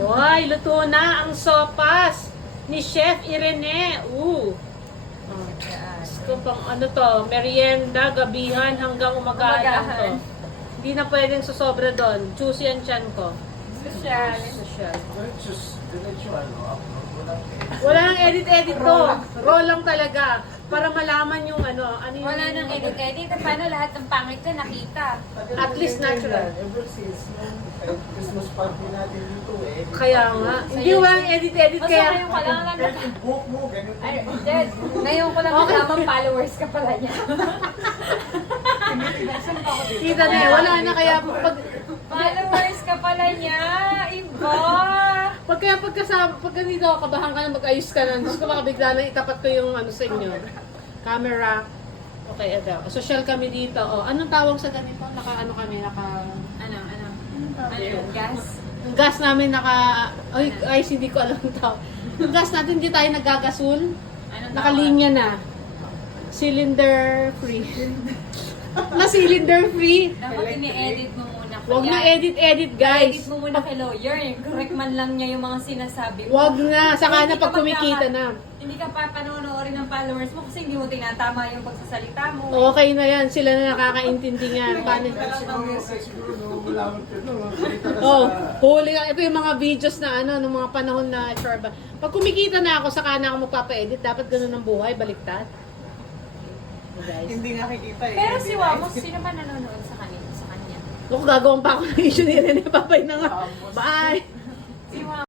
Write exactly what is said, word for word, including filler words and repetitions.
Hoy, luto na ang sopas ni Chef Irene. Ooh. Oh. Gusto pang ano to, merienda, gabihan hanggang umagahan lang to. Hindi na pwedeng susobra doon. Juicy ang tiyan ko. Social. Social. Just diretso ano, upload mo lang eh. Wala nang edit-edit to. Raw lang talaga. Para malaman yung ano, ano yung... Wala nang edit-edit. Paano lahat ng pangit na nakita? At least natural. Ever since nung eh, Christmas party natin dito eh. Kaya nga. Hindi walang edit-edit Basta kaya... ngayon ko lang lang Kahit yung book mo, ganun. Ay, Dad, ngayon ko lang Okay. nalaman followers ka pala niya. Kita na eh. Wala na kaya pag... Followers ka pala niya. Iba. Pag kaya pagkasama, pag ganito ako, kabahan ka na mag-ayos ka na. Diyos ko baka bigla na itapat ko yung ano sa inyo. Camera. Okay, ito. Social kami dito. Oh, anong tawag sa ganito? Naka ano kami, naka... Ano, ano? Ano yung gas? Yung gas namin naka... Ay, ay hindi ko alam ito. Yung gas natin, hindi tayo nagagasol. Anong Nakalinya na. Cylinder free. Na cylinder free. Dapat ini-edit mo muna. Huwag Kaya, na edit-edit, guys. Edit mo muna kay lawyer. Correct man lang niya yung mga sinasabi mo. Huwag na. Saka Hindi na pag ka kumikita magkaka- na. Hindi ka pa panonoorin ng followers mo kasi hindi mo tinatama yung pagsasalita mo. Okay na yan. Sila na nakakaintindi nga. Paano? Siguro, siguro, nung wala mo ito, nung kita ka Oh, sa... huli ka. Ito yung mga videos na ano, ng mga panahon na sure ba. Pag kumikita na ako, saka na ako magpapa-edit. Dapat ganun ang buhay, baliktad. Guys. Hindi nakikita eh. Pero Hindi si na- Wamos, sino ba nanonood sa kanila? Sa kanya? Ako, gagawin pa ako ng issue ni Rene. Papay na nga. Bye! Si Wamos.